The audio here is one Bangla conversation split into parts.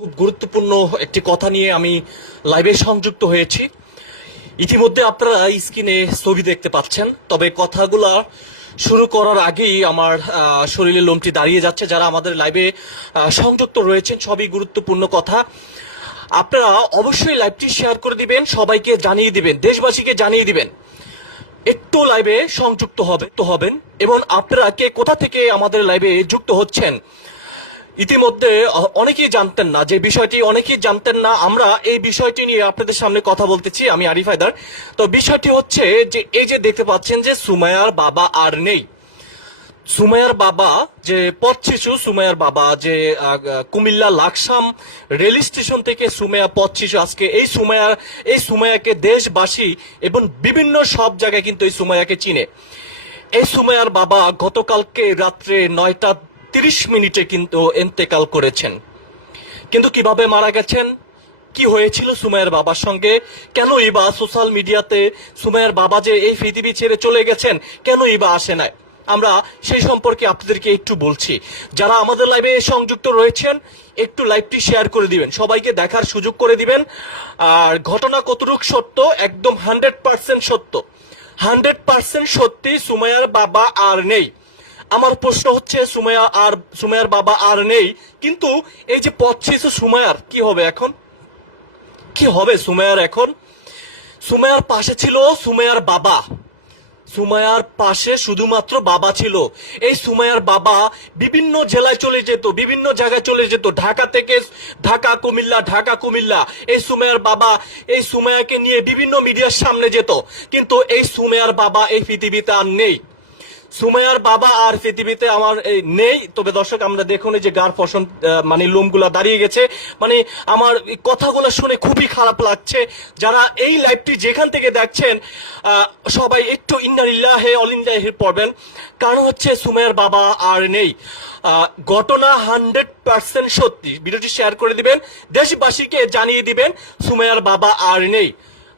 খুব গুরুত্বপূর্ণ একটি কথা নিয়ে আমি লাইভে সংযুক্ত হয়েছি। ইতিমধ্যে আপনারা স্ক্রিনে ছবি দেখতে পাচ্ছেন, তবে কথাগুলা শুরু করার আগেই আমার শরীরের লোমটি দাঁড়িয়ে যাচ্ছে। যারা আমাদের লাইভে সংযুক্ত রয়েছেন, সবই গুরুত্বপূর্ণ কথা। আপনারা অবশ্যই লাইভটি শেয়ার করে দিবেন, সবাইকে জানিয়ে দিবেন, দেশবাসীকে জানিয়ে দিবেন একটু লাইভে সংযুক্ত হবেন। এবং আপনারা কে কোথা থেকে আমাদের লাইভে যুক্ত হচ্ছেন, ইতিমধ্যে অনেকেই জানতেন না যে বিষয়টি, অনেকেই জানতেন না। আমরা এই বিষয়টি নিয়ে আপনাদের সামনে কথা বলতেছি। আমি আরিফ হায়দার। তো বিষয়টি হচ্ছে যে এই যে দেখতে পাচ্ছেন যে সুমাইয়ার বাবা আর নেই। সুমাইয়ার বাবা যে পথ শিশু, সুমাইয়ার বাবা যে কুমিল্লা লাকসাম রেল স্টেশন থেকে সুমাইয়া পথ শিশু, আজকে এই সুমাইয়াকে দেশবাসী এবং বিভিন্ন সব জায়গায় কিন্তু এই সুমাইয়াকে চিনে। এই সুমাইয়ার বাবা গতকালকে রাত্রে 9:30 কিন্তু ইন্তেকাল করেছেন। কিন্তু কিভাবে মারা গেছেন, কি হয়েছিল সুমাইয়ার বাবার সঙ্গে, কেনই বা সোশ্যাল মিডিয়াতে সুমাইয়ার বাবা যে এই পৃথিবী ছেড়ে চলে গেছেন কেনই বা আসে নাই, আমরা সেই সম্পর্কে আপনাদেরকে একটু বলছি। যারা আমাদের লাইভে সংযুক্ত রয়েছেন একটু লাইভটি শেয়ার করে দিবেন, সবাইকে দেখার সুযোগ করে দিবেন। আর ঘটনা কতটুকু সত্য, একদম 100% সত্য, 100% সত্যি। সুমাইয়ার বাবা আর নেই। আমার প্রশ্ন হচ্ছে সুমাইয়ার বাবা আর নেই, কিন্তু এই যে পথ শিশু সুমাইয়ার কি হবে এখন, কি হবে সুমাইয়ার এখন? সুমাইয়ার পাশে ছিল সুমাইয়ার বাবা, সুমাইয়ার পাশে শুধুমাত্র বাবা ছিল। এই সুমাইয়ার বাবা বিভিন্ন জেলায় চলে যেত, বিভিন্ন জায়গায় চলে যেত, ঢাকা থেকে ঢাকা কুমিল্লা। এই সুমাইয়ার বাবা এই সুমাইয়াকে নিয়ে বিভিন্ন মিডিয়ার সামনে যেত, কিন্তু এই সুমাইয়ার বাবা এই পৃথিবীতে আর নেই। সুমাইয়ার বাবা আর পৃথিবীতে আমার নেই। তবে দর্শক, আমরা দেখুন যে গার পশম মানে লোমগুলা দাঁড়িয়ে গেছে। মানে আমার কথাগুলো শুনে খুবই খারাপ লাগছে। যারা এই লাইভটি যেখান থেকে দেখছেন সবাই একটু ইন্না লিল্লাহি ওয়া ইন্না ইলাইহি পড়বেন, কারণ হচ্ছে সুমাইয়ার বাবা আর নেই। ঘটনা 100% সত্যি। ভিডিওটি শেয়ার করে দিবেন, দেশবাসীকে জানিয়ে দিবেন সুমাইয়ার বাবা আর নেই।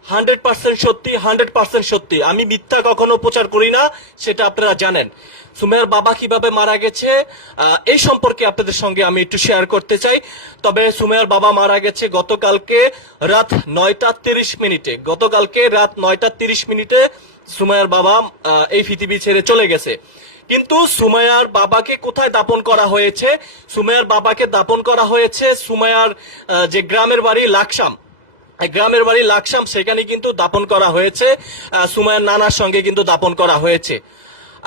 100% সত্যি, 100% সত্যি। আমি মিথ্যা কখনো প্রচার করি না, সেটা আপনারা জানেন। সুমাইয়ার বাবা কিভাবে মারা গেছে এই সম্পর্কে আপনাদের সঙ্গে আমি একটু শেয়ার করতে চাই। তবে সুমাইয়ার বাবা মারা গেছে গতকালকে রাত 9:30। গতকালকে রাত 9:30 সুমাইয়ার বাবা এই পৃথিবী ছেড়ে চলে গেছে। কিন্তু সুমাইয়ার বাবাকে কোথায় দাপন করা হয়েছে? সুমাইয়ার বাবাকে দাপন করা হয়েছে সুমাইয়ার যে গ্রামের বাড়ি লাকসাম, সেখানে কিন্তু দাপন করা হয়েছে। সুমাইয়ার নানার সঙ্গে কিন্তু দাপন করা হয়েছে।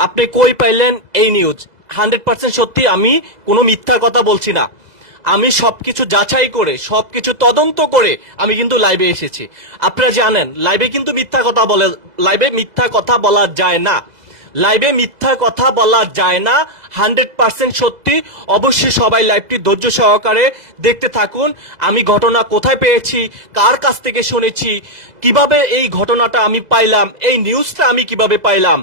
আপনি কই পাইলেন এই নিউজ? 100% সত্যি। আমি কোনো মিথ্যা কথা বলছি না। আমি সবকিছু যাচাই করে, সবকিছু তদন্ত করে আমি কিন্তু লাইভে এসেছি। আপনারা জানেন লাইভে কিন্তু লাইভে মিথ্যা কথা বলা যায় না। লাইভে মিথ্যা কথা বলা যায় না, 100% সত্যি। অবশ্যই সবাই লাইভটি ধৈর্য সহকারে দেখতে থাকুন। আমি ঘটনা কোথায় পেয়েছি, কার কাছ থেকে শুনেছি, কিভাবে এই ঘটনাটা আমি পাইলাম, এই নিউজটা আমি কিভাবে পাইলাম,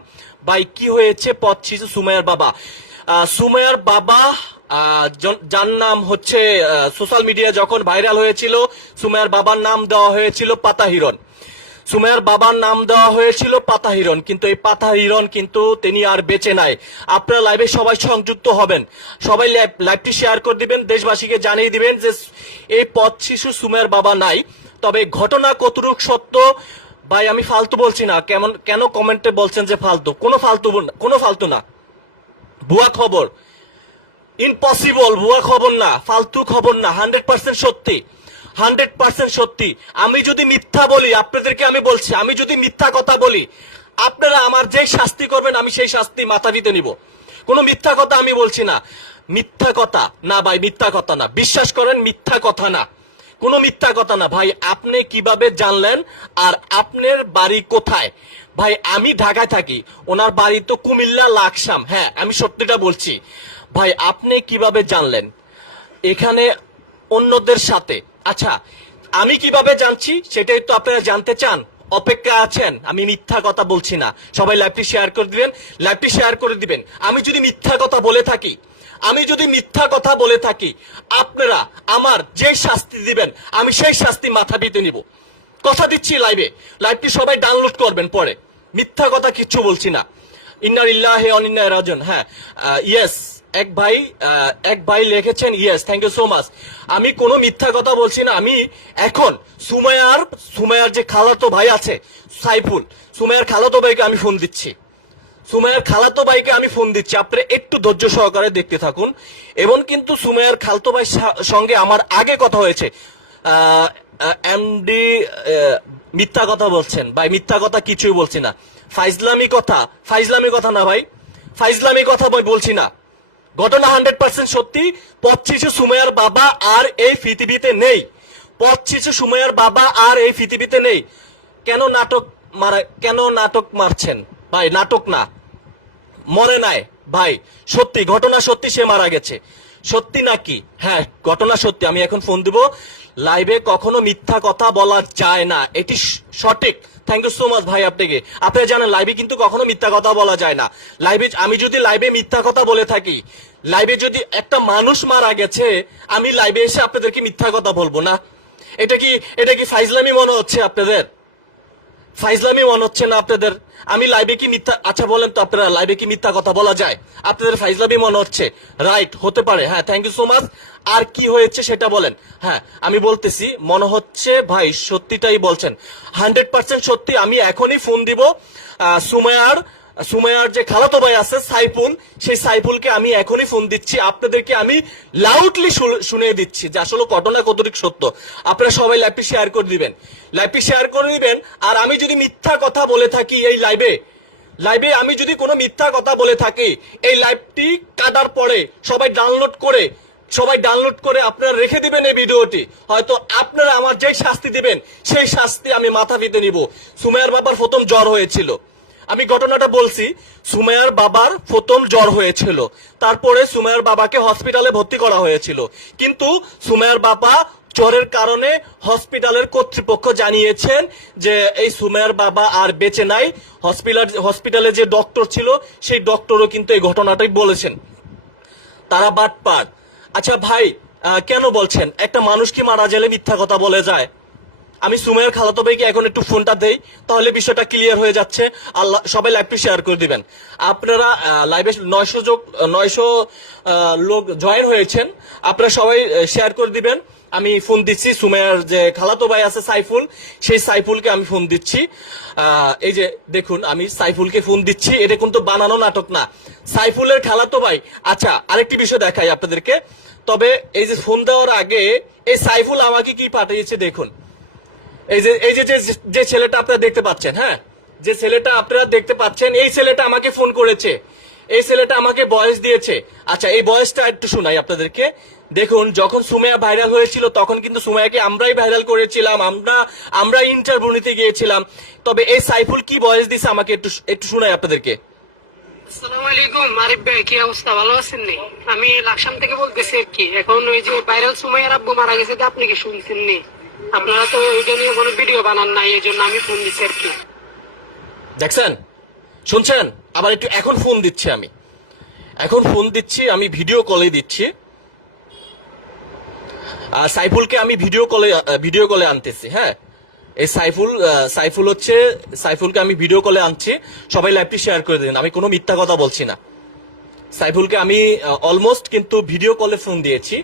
ভাই কি হয়েছে পথ শিশু সুমাইয়ার বাবা যার নাম হচ্ছে সোশ্যাল মিডিয়া যখন ভাইরাল হয়েছিল, সুমাইয়ার বাবার নাম দেওয়া হয়েছিল পাতা হিরণ। সুমাইয়ার বাবার নাম দেওয়া হয়েছিল পাতা হিরণ, কিন্তু এই পাতা হিরণ কিন্তু তিনি আর বেঁচে নাই। আপনারা লাইভে সবাই সংযুক্ত হবেন, সবাই লাইভটি শেয়ার করে দিবেন, দেশবাসীকে জানিয়ে দিবেন যে এই পথ শিশু সুমাইয়ার বাবা নাই। তবে ঘটনা কতটুকু সত্য, ভাই আমি ফালতু বলছি না। কেন কমেন্টে বলছেন যে ফালতু? কোনো ফালতু না, ভুয়া খবর, ইম্পসিবল, ভুয়া খবর না, ফালতু খবর না, 100% সত্যি, 100% সত্যি। আমি যদি মিথ্যা বলি, আপনাদেরকে আমি বলছি, আমি যদি মিথ্যা কথা বলি, আপনারা আমার যে শাস্তি করবেন আমি সেই শাস্তি মাথা দিতে নিব। কোনো মিথ্যা কথা আমি বলছি না। মিথ্যা কথা না ভাই, মিথ্যা কথা না, বিশ্বাস করেন, মিথ্যা কথা না, কোনো মিথ্যা কথা না। ভাই আপনি কিভাবে জানলেন? আর আপনার বাড়ি কোথায়? ভাই আমি ঢাকায় থাকি, ওনার বাড়ি তো কুমিল্লা লাকসাম। হ্যাঁ, আমি সত্যিটা বলছি। ভাই আপনি কিভাবে জানলেন এখানে অন্যদের সাথে? আচ্ছা, আমি কিভাবে জানছি সেটাই তো আপনারা জানতে চান, অপেক্ষা আছেন। আমি মিথ্যা কথা বলছি না। সবাই লাইভটি শেয়ার করে দিবেন, আমি যদি মিথ্যা কথা বলে থাকি, আপনারা আমার যে শাস্তি দিবেন আমি সেই শাস্তি মাথা দিতে নিব, কথা দিচ্ছি। লাইভটি সবাই ডাউনলোড করবেন পরে। মিথ্যা কথা কিচ্ছু বলছি না। ইন্না লিল্লাহি ওয়া ইন্না ইলাইহি রাজিউন। হ্যাঁ, ইয়েস, এক ভাই লিখেছেন yes, thank you so much. আমি কোনো মিথ্যা কথা বলছি না। আমি এখন সুমাইয়ার যে খালাতো ভাই আছে সাইফুল, সুমাইয়ার খালাতো ভাইকে আমি ফোন দিচ্ছি। সুমাইয়ার খালাতো ভাইকে আমি ফোন দিচ্ছি, আপনারা একটু ধৈর্য সহকারে দেখতে থাকুন। এবং কিন্তু সুমাইয়ার খালাতো ভাই সঙ্গে আমার আগে কথা হয়েছে। এমডি মিথ্যা কথা বলছেন ভাই, মিথ্যা কথা কিছুই বলছি না। ফাইজলামি কথা না ভাই, ফাইজলামি কথা ভাই বলছি না। ঘটনা 100% সত্যি। পথ শিশু সুমাইয়ার বাবা আর এই পৃথিবীতে নেই। পথ শিশু সুমাইয়ার বাবা আর এই পৃথিবীতে নেই। কেন নাটক মারছেন ভাই? নাটক না, মরে নাই ভাই, সত্যি ঘটনা সত্যি, সে মারা গেছে। সত্যি নাকি? হ্যাঁ ঘটনা সত্যি। আমি এখন ফোন দিব। লাইভে কখনো মিথ্যা কথা বলা যায় না, এটি সঠিক। থ্যাংক ইউ সো মাচ ভাই আপনাকে। আপনারা জানেন লাইভে কিন্তু কখনো মিথ্যা কথা বলা যায় না। আমি যদি লাইভে মিথ্যা কথা বলে থাকি, লাইভে যদি একটা মানুষ মারা গেছে, আমি লাইভে এসে আপনাদেরকে মিথ্যা কথা বলবো না? এটা কি ফাইজলামি মনে হচ্ছে আপনাদের? ফাইজলামি মনে হচ্ছে না আপনাদের? আমি লাইভে কি মিথ্যা, আচ্ছা বলেন তো আপনারা, লাইভে কি মিথ্যা কথা বলা যায়? আপনাদের ফাইজলামি মনে হচ্ছে, রাইট, হতে পারে। হ্যাঁ থ্যাংক ইউ সো মাচ। আর কি হয়েছে সেটা বলেন। হ্যাঁ আমি বলতেছি, মনে হচ্ছে ভাই সত্যিটাই বলছেন, 100% সত্যি। আমি এখনই ফোন দিব সুমাইয়ার যে খালাতো ভাই আছে সাইফুল, সেই সাইফুলকে আমি এখনই ফোন দিচ্ছি। আপনাদেরকে আমি লাউডলি শুনিয়ে দিচ্ছি যে আসলে ঘটনা কতটুকু সত্য। আপনারা সবাই লাইভটি শেয়ার করে দিবেন, আর আমি যদি মিথ্যা কথা বলে থাকি এই লাইভে আমি যদি কোনো মিথ্যা কথা বলে থাকি, এই লাইভটি কাটার পরে সবাই ডাউনলোড করে আপনারা রেখে দিবেন এই ভিডিওটি। হয়তো আপনারা আমার যে শাস্তি দিবেন সেই শাস্তি আমি মাথা পেতে নিব। সুমাইয়ার বাবার প্রথম জ্বর হয়েছিল, আমি ঘটনাটা বলছি। সুমাইয়ার বাবার প্রথম জ্বর হয়েছিল, তারপরে সুমাইয়ার বাবাকে হসপিটালে ভর্তি করা হয়েছিল। কিন্তু সুমাইয়ার বাবা জ্বরের কারণে হসপিটালের কর্তৃপক্ষ জানিয়েছেন যে এই সুমাইয়ার বাবা আর বেঁচে নাই। হসপিটালে যে ডক্টর ছিল সেই ডক্টরও কিন্তু এই ঘটনাটাই বলেছেন। তারা বাটপার। আচ্ছা ভাই কেন বলছেন একটা মানুষ কি মারা গেলে মিথ্যা কথা বলে যায়? আমি সুমাইয়ার খালাতো ভাইকে এখন একটু ফোনটা দেই, তাহলে বিষয়টা ক্লিয়ার হয়ে যাচ্ছে। আল্লাহ, সবাই লাইভটি শেয়ার করে দিবেন। আপনারা লাইভে 900 লোক জয়েন হয়েছেন, আপনারা সবাই শেয়ার করে দিবেন। আমি ফোন দিচ্ছি সুমাইয়ার যে খালাতো ভাই আছে সাইফুল, সেই সাইফুলকে আমি ফোন দিচ্ছি। এই যে দেখুন, আমি সাইফুলকে ফোন দিচ্ছি। এটা কিন্তু বানানো নাটক না, সাইফুলের খালাতো ভাই। আচ্ছা আরেকটি বিষয় দেখাই আপনাদেরকে। তবে এই যে ফোন দেওয়ার আগে এই সাইফুল আমাকে কি পাঠিয়েছে দেখুন। যে ছেলেটা আপনারা দেখতে পাচ্ছেন, হ্যাঁ যে ছেলেটা আপনারা দেখতে পাচ্ছেন, এই ছেলেটা আমাকে ফোন করেছে, এই ছেলেটা আমাকে ভয়েস দিয়েছে। আচ্ছা এই ভয়েসটা একটু শোনাই আপনাদেরকে। দেখুন, যখন সুমাইয়া ভাইরাল হয়েছিল তখন কিন্তু সুমাইয়াকে আমরাই ভাইরাল করেছিলাম, আমরা ইন্টারভিউ নিতে গিয়েছিলাম। তবে এই সাইফুল কি ভয়েস দিছে আমাকে একটু শোনাই আপনাদেরকে। আসসালামু আলাইকুম মারিফ ভাই, কি অবস্থা, ভালো আছেন নি? আমি লাকসাম থেকে বলতেছি আর কি। এখন ওই যে ভাইরাল সুমাইয়ার আব্বু মারা গেছে, আপনি কি শুনছেন নি? আপনারা তো ওইটা নিয়ে কোনো ভিডিও বানান নাই, এই জন্য আমি ফোন দিচ্ছি আর কি। দেখছেন, শুনছেন? আবার একটু এখন ফোন দিচ্ছি, আমি ভিডিও কলে দিচ্ছি। সাইফুলকে আমি ভিডিও কলে আনতেছি। হ্যাঁ এই সাইফুলকে আমি ভিডিও কলে আনছি। সবাই লাইভটি শেয়ার করে দিন, আমি কোনো মিথ্যা কথা বলছি না। সাইফুলকে আমি অলমোস্ট কিন্তু ভিডিও কলে ফোন দিয়েছি।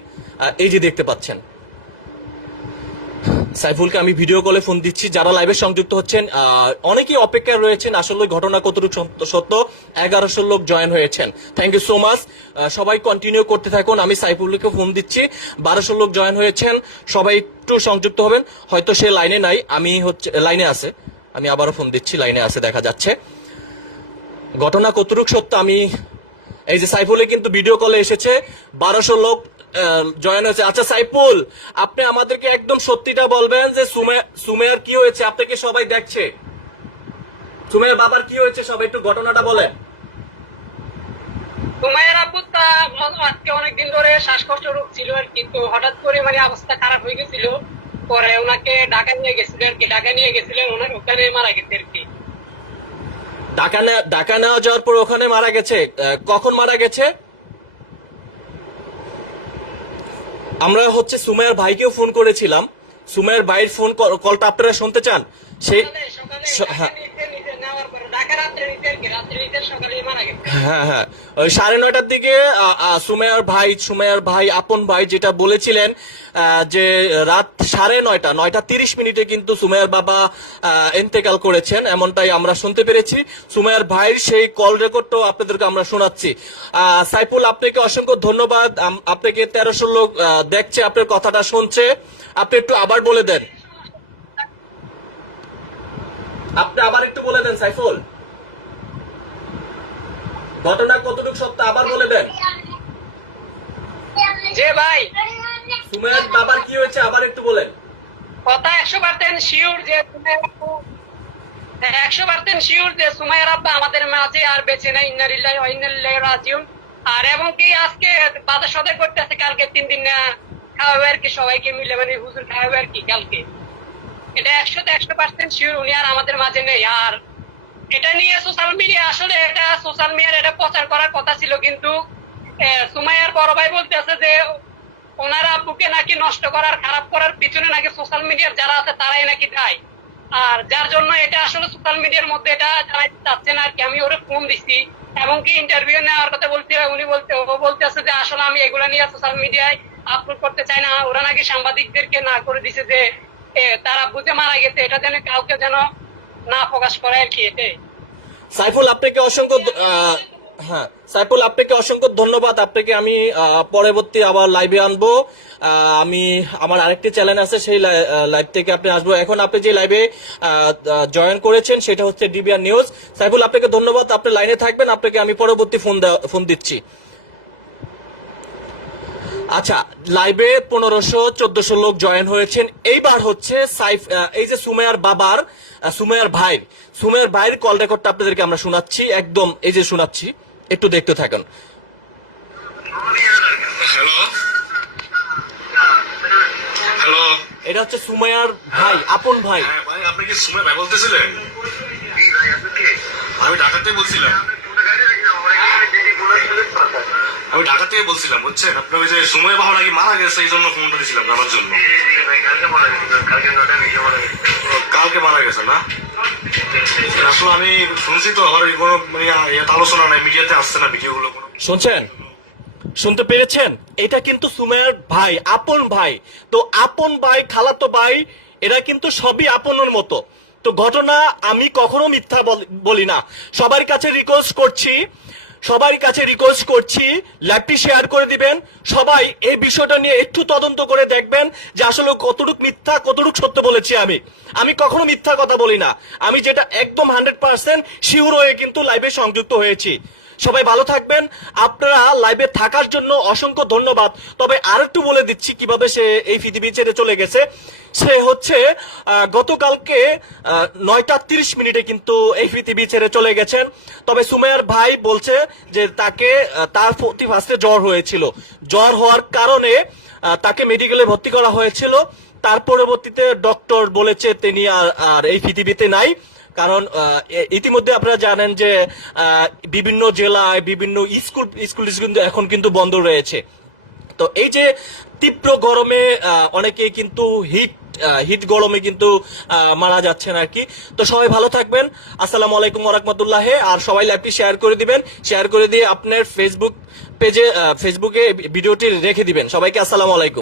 এই যে দেখতে পাচ্ছেন, সাইফুলকে আমি ভিডিও কলে ফোন দিচ্ছি। যারা লাইভে সংযুক্ত হচ্ছেন অনেকেই অপেক্ষায় রয়েছেন, আসলে ঘটনা কতটুকু সত্য। 1100 লোক জয়েন হয়েছেন, থ্যাংক ইউ সো মাচ। সবাই কন্টিনিউ করতে থাকুন। আমি সাইফুলকে ফোন দিচ্ছি, 1200 লোক জয়েন হয়েছেন, সবাই একটু সংযুক্ত হবেন। হয়তো সে লাইনে নাই, লাইনে আছে, আমি আবারও ফোন দিচ্ছি, লাইনে আছে দেখা যাচ্ছে। ঘটনা কতটুকু সত্য আমি, এই যে সাইফুলে কিন্তু ভিডিও কলে এসেছে, 1200 লোক জয়েন হয়েছে। আচ্ছা সাইফুল, আপনি আমাদেরকে একদম সত্যিটা বলবেন যে সুমাইয়ার কি হয়েছে? আপনাকে সবাই দেখছে, সুমাইয়ার বাবার কি হয়েছে, সবাই একটু ঘটনাটা বলেন। সুমাইয়ার আব্বু আজকে অনেকদিন ধরে শ্বাসকষ্ট রোগ ছিল আর কি, তো হঠাৎ করে মানে অবস্থা খারাপ হয়ে গেছিল। পরে ওনাকে ঢাকা নিয়ে গেছিলেন ওনার ওখানে মারা গেছে আর কি। ঢাকা নেওয়া যাওয়ার পর ওখানে মারা গেছে। কখন মারা গেছে? আমরা সুমাইয়ার ভাইকেও ফোন করেছিলাম। সুমাইয়ার ভাইয়ের ফোন কলটা আপনারা শুনতে চান? সে ঢাকা রাত্রে নিতে আর কি, রাত্রে নিতে সকালে মারা গেছে। হ্যাঁ হ্যাঁ, ওই 9:30টার দিকে সুমাইয়ার ভাই আপন ভাই যেটা বলেছিলেন যে রাত 9:30 9:30 কিন্তু সুমাইয়ার বাবা ইন্তেকাল করেছেন, এমনটাই আমরা শুনতে পেরেছি। সুমাইয়ার ভাইয়ের সেই কল রেকর্ডটাও আপনাদেরকে আমরা শোনাচ্ছি। সাইফুল, আপনাকে অসংখ্য ধন্যবাদ। আপনাকে 1300 লোক দেখছে, আপনার কথাটা শুনছে। আপনি একটু আবার বলে দেন, আপনি আবার একটু বলে দেন সাইফুল, ঘটনা কতটুকু সত্য আবার বলে দেন। যে ভাই সুমাইয়ার বাবার কি হয়েছে আবার একটু বলেন। কথা 100% শিওর যে 100% শিওর যে সুমাইয়ার আব্বা আমাদের মাঝে আর বেঁচে নাই। ইন্না লিল্লাহি ওয়া ইন্না ইলাইহি রাজিউন। আর এবং কি আজকে বাজার সদাই করতেছে, কালকে 3 দিন না খাওয়াবে আর কি, সবাইকে মিলে মানে হুজুর খাওয়াবে আর কি কালকে। এটা 100% শিওর উনি আর আমাদের মাঝে নেই। আর এটা নিয়ে সোশ্যাল মিডিয়া, আসলে এটা সোশ্যাল মিডিয়ার এটা প্রচার করার কথা ছিল, কিন্তু সুমাইয়ার বড় ভাই বলতেছে যে ওনার আব্বুকে নাকি নষ্ট করার, খারাপ করার পিছনে নাকি সোশ্যাল মিডিয়ার যারা আছে তারাই নাকি দায়ী। আর যার জন্য এটা আসলে সোশ্যাল মিডিয়ার মধ্যে এটা জানাইতে চাচ্ছেন আর কি। আমি ওরে ফোন দিচ্ছি এবং কি ইন্টারভিউ নেওয়ার কথা বলছি, উনি বলতেছে যে আসলে আমি এগুলা নিয়ে সোশ্যাল মিডিয়ায় আপলোড করতে চাই না। ওরা নাকি সাংবাদিকদেরকে না করে দিছে যে তার আব্বু যে মারা গেছে এটা যেন কাউকে যেন না প্রকাশ করে আর কি। এটাই। সাইফুল, আপনাকে অসংখ্য হ্যাঁ সাইফুল, আপনাকে অসংখ্য ধন্যবাদ। আপনাকে আমি পরবর্তী আবার লাইভে আনবো। আমি আমার আরেকটি চ্যানেল আছে, সেই লাইভ থেকে আপনি আসবো। এখন আপনি যে লাইভে জয়েন করেছেন সেটা হচ্ছে ডিবিআর নিউজ। সাইফুল, আপনাকে ধন্যবাদ, আপনি লাইনে থাকবেন, আপনাকে আমি পরবর্তী ফোন দিচ্ছি। আচ্ছা, লাইভে 1500-1400 লোক জয়েন হয়েছেন। এইবার হচ্ছে এই যে সুমাইয়ার ভাইয়ের কল রেকর্ডটা আপনাদেরকে আমরা শোনাচ্ছি, একদম এই যে শোনাচ্ছি, একটু দেখতে থাকুন। হ্যালো হ্যালো, এটা হচ্ছে সুমাইয়ার ভাই, আপন ভাই। হ্যাঁ ভাই, আপনি কি সুমাইয়া ভাই বলতেছিলেন? আমি ঢাকা থেকে বলছিলাম, বুঝছেন? আপনার ওই যে সুমাইয়া বাবা নাকি মারা গেছে, এই জন্য ফোনটা দিয়েছিলাম জানার জন্য। কালকে মারা গেছে না? আসলে আমি শুনছি তো, আমার কোনো মানে আলোচনা নাই, মিডিয়াতে আসছে না ভিডিওগুলো। শুনছেন, শুনতে পেরেছেন? এটা কিন্তু সুমাইয়ার ভাই, আপন ভাই। তো আপন ভাই, খালাতো ভাই, এরা কিন্তু সবই আপনের মতো। তো ঘটনা আমি কখনো মিথ্যা বলি না। সবার কাছে রিকোয়েস্ট করছি লাইভটি শেয়ার করে দিবেন। সবাই এই বিষয়টা নিয়ে একটু তদন্ত করে দেখবেন যে আসলে কতটুকু মিথ্যা, কতটুকু সত্য বলেছি। আমি কখনো মিথ্যা কথা বলি না। আমি যেটা একদম 100% শিওর হয়ে কিন্তু লাইভে সংযুক্ত হয়েছি। সবাই ভালো থাকবেন। আপনারা লাইভে থাকার জন্য অসংখ্য ধন্যবাদ। তবে আরেকটু বলে দিচ্ছি কিভাবে সে এই পৃথিবী ছেড়ে চলে গেছে। সে হচ্ছে গতকালকে 9:30 কিন্তু এই পৃথিবী ছেড়ে চলে গেছেন। তবে সুমাইয়ার ভাই বলছে যে তার প্রতি ফার্স্টে জ্বর হয়েছিল, জ্বর হওয়ার কারণে তাকে মেডিকেলে ভর্তি করা হয়েছিল। তার পরবর্তীতে ডক্টর বলেছে তিনি আর এই পৃথিবীতে নাই। কারণ ইতিমধ্যে আপনারা জানেন যে বিভিন্ন জেলায় বিভিন্ন স্কুল এখন কিন্তু বন্ধ রয়েছে। তো এই যে তীব্র গরমে অনেকে কিন্তু হিট গরমে কিন্তু মারা যাচ্ছেন আর কি। তো সবাই ভালো থাকবেন। আসসালামু আলাইকুম ওয়া রাহমাতুল্লাহ। আর সবাই লাইভটি শেয়ার করে দিবেন, শেয়ার করে দিয়ে আপনার ফেসবুকে ভিডিওটি রেখে দিবেন। সবাইকে আসসালামু আলাইকুম।